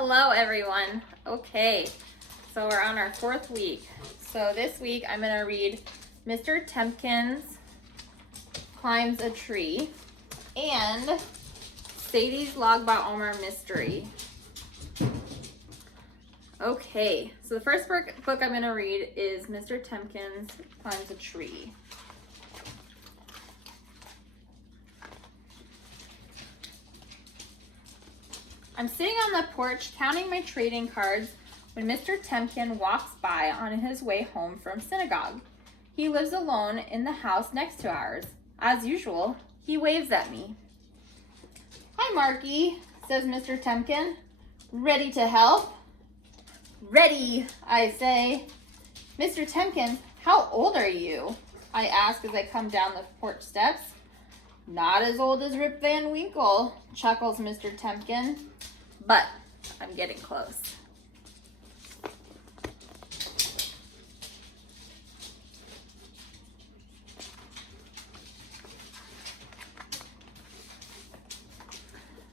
Hello everyone. Okay, so we're on our 4th week. So this week I'm going to read Mr. Tempkin's Climbs a Tree and Sadie's Logba Omer Mystery. Okay, so the first book I'm going to read is Mr. Tempkin's Climbs a Tree. I'm sitting on the porch counting my trading cards when Mr. Tempkin walks by on his way home from synagogue. He lives alone in the house next to ours. As usual, he waves at me. "Hi, Marky," says Mr. Tempkin. "Ready to help?" "Ready," I say. "Mr. Tempkin, how old are you?" I ask as I come down the porch steps. "Not as old as Rip Van Winkle," chuckles Mr. Tempkin. But I'm getting close.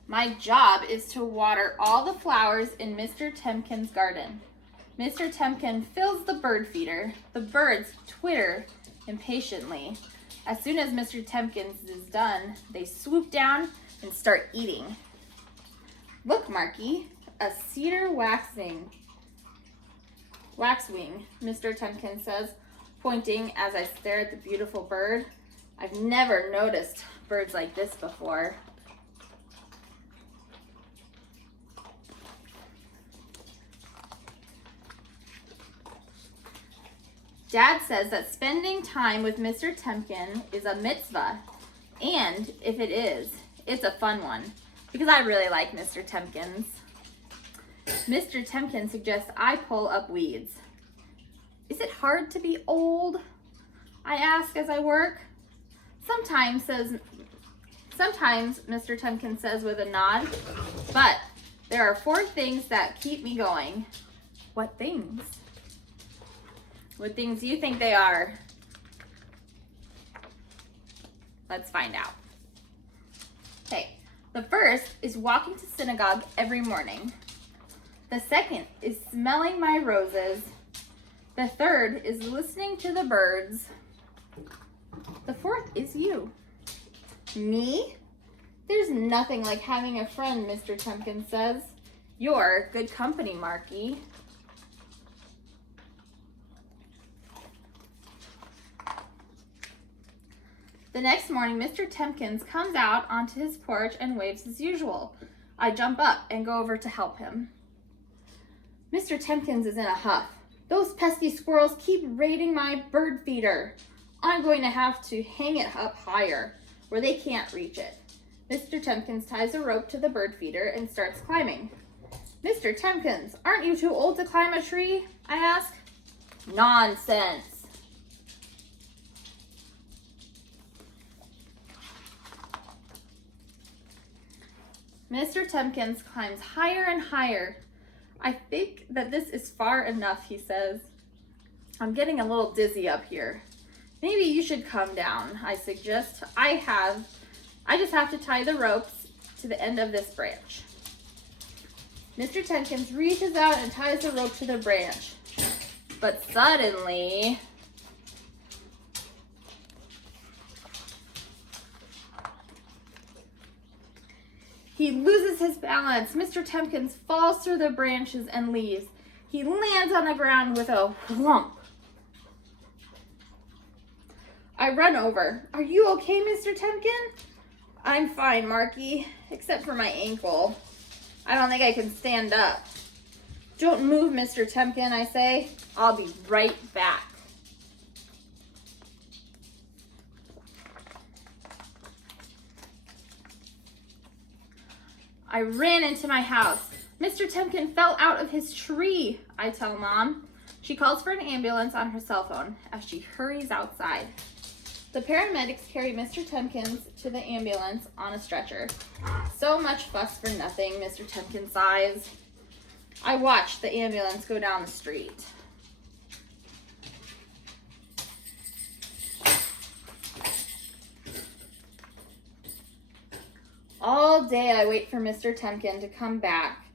My job is to water all the flowers in Mr. Tempkin's garden. Mr. Tempkin fills the bird feeder. The birds twitter impatiently. As soon as Mr. Tempkin's is done, they swoop down and start eating. "Look, Marky, a cedar waxwing," Mr. Tempkin says, pointing as I stare at the beautiful bird. I've never noticed birds like this before. Dad says that spending time with Mr. Tempkin is a mitzvah, and if it is, it's a fun one, because I really like Mr. Tempkin's. Mr. Tempkin suggests I pull up weeds. "Is it hard to be old?" I ask as I work. Sometimes, Mr. Tempkin says with a nod, "But there are 4 things that keep me going." "What things?" "What things do you think they are?" Let's find out. Okay, the first is walking to synagogue every morning. The second is smelling my roses. The third is listening to the birds. The 4th is you. "Me? There's nothing like having a friend," Mr. Tempkin says. "You're good company, Marky." The next morning, Mr. Tempkin comes out onto his porch and waves as usual. I jump up and go over to help him. Mr. Tempkin is in a huff. "Those pesky squirrels keep raiding my bird feeder. I'm going to have to hang it up higher, where they can't reach it." Mr. Tempkin ties a rope to the bird feeder and starts climbing. "Mr. Tempkin, aren't you too old to climb a tree?" I ask. "Nonsense." Mr. Tempkin climbs higher and higher. "I think that this is far enough," he says. "I'm getting a little dizzy up here. Maybe you should come down," I suggest. I just have to tie the ropes to the end of this branch." Mr. Tempkin reaches out and ties the rope to the branch. But suddenly, he loses his balance. Mr. Tempkin falls through the branches and leaves. He lands on the ground with a whump. I run over. "Are you okay, Mr. Tempkin?" "I'm fine, Marky, except for my ankle. I don't think I can stand up." "Don't move, Mr. Tempkin," I say. "I'll be right back." I ran into my house. "Mr. Tempkin fell out of his tree," I tell Mom. She calls for an ambulance on her cell phone as she hurries outside. The paramedics carry Mr. Tempkin to the ambulance on a stretcher. "So much fuss for nothing," Mr. Tempkin sighs. I watch the ambulance go down the street. All day I wait for Mr. Tempkin to come back.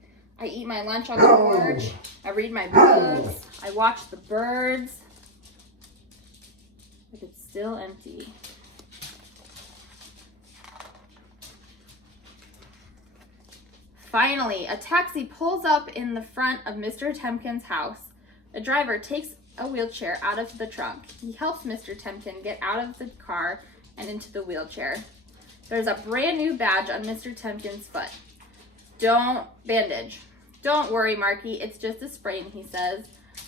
I eat my lunch on the porch. I read my books. I watch the birds. But it's still empty. Finally, a taxi pulls up in the front of Mr. Tempkin's house. The driver takes a wheelchair out of the trunk. He helps Mr. Tempkin get out of the car and into the wheelchair. There's a brand new badge on Mr. Tempkin's foot. Bandage. Don't worry, Marky, it's just a sprain, he says.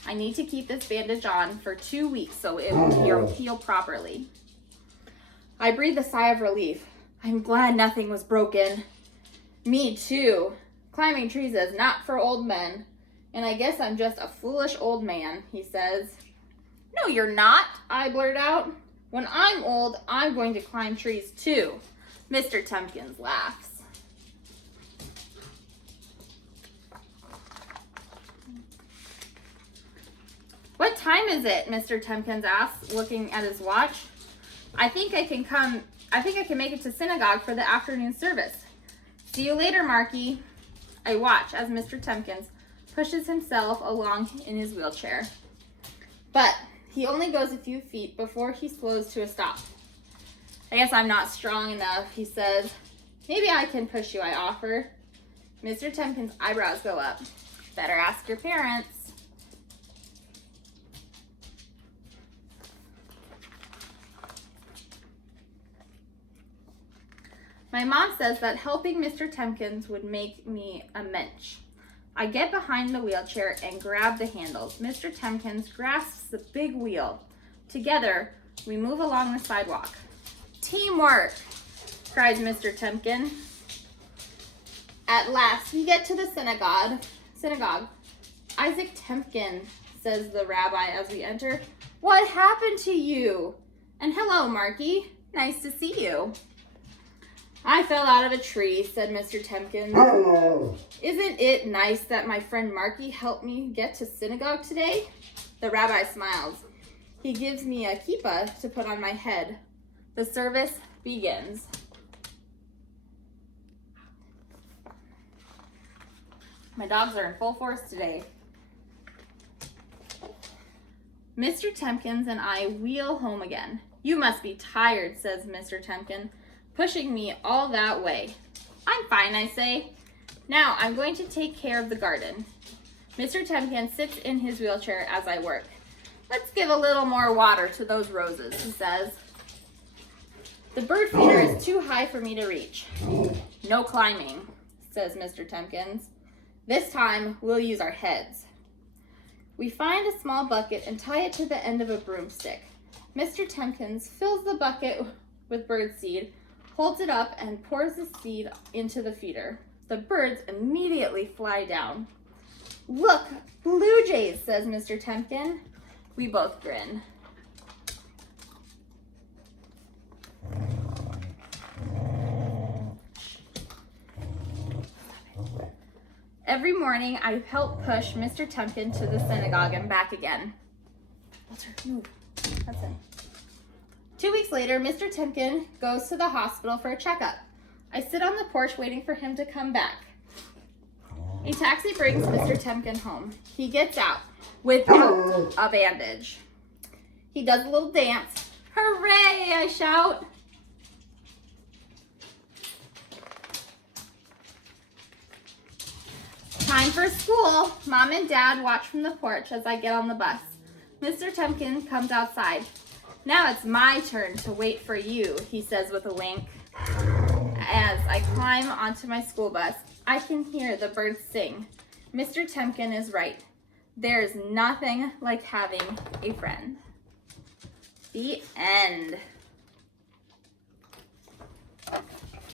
I need to keep this bandage on for 2 weeks so it will heal properly. I breathe a sigh of relief. I'm glad nothing was broken. Me too. Climbing trees is not for old men. And I guess I'm just a foolish old man, he says. No, you're not, I blurt out. When I'm old, I'm going to climb trees too. Mr. Tempkin laughs. What time is it? Mr. Tempkin asks, looking at his watch. I think I can make it to synagogue for the afternoon service. See you later, Marky. I watch as Mr. Tempkin pushes himself along in his wheelchair. But he only goes a few feet before he slows to a stop. I guess I'm not strong enough, he says. Maybe I can push you, I offer. Mr. Tempkin's eyebrows go up. Better ask your parents. My mom says that helping Mr. Tempkin would make me a mensch. I get behind the wheelchair and grab the handles. Mr. Tempkin grasps the big wheel. Together, we move along the sidewalk. Teamwork, cries Mr. Tempkin. At last, we get to the synagogue. Isaac Tempkin, says the rabbi as we enter. What happened to you? And hello, Marky. Nice to see you. I fell out of a tree, said Mr. Tempkin. Isn't it nice that my friend Marky helped me get to synagogue today? The rabbi smiles. He gives me a kippah to put on my head. The service begins. My dogs are in full force today. Mr. Tempkin and I wheel home again. You must be tired, says Mr. Tempkin, pushing me all that way. I'm fine, I say. Now I'm going to take care of the garden. Mr. Tempkin sits in his wheelchair as I work. Let's give a little more water to those roses, he says. The bird feeder is too high for me to reach. No climbing, says Mr. Tempkin. This time we'll use our heads. We find a small bucket and tie it to the end of a broomstick. Mr. Tempkin fills the bucket with bird seed, holds it up, and pours the seed into the feeder. The birds immediately fly down. Look, blue jays, says Mr. Tempkin. We both grin. Every morning, I help push Mr. Tempkin to the synagogue and back again. Walter, move. That's it. 2 weeks later, Mr. Tempkin goes to the hospital for a checkup. I sit on the porch waiting for him to come back. A taxi brings Mr. Tempkin home. He gets out without a bandage. He does a little dance. Hooray, I shout. Time for school. Mom and Dad watch from the porch as I get on the bus. Mr. Tempkin comes outside. Now it's my turn to wait for you, he says with a wink. As I climb onto my school bus, I can hear the birds sing. Mr. Tempkin is right. There's nothing like having a friend. The end.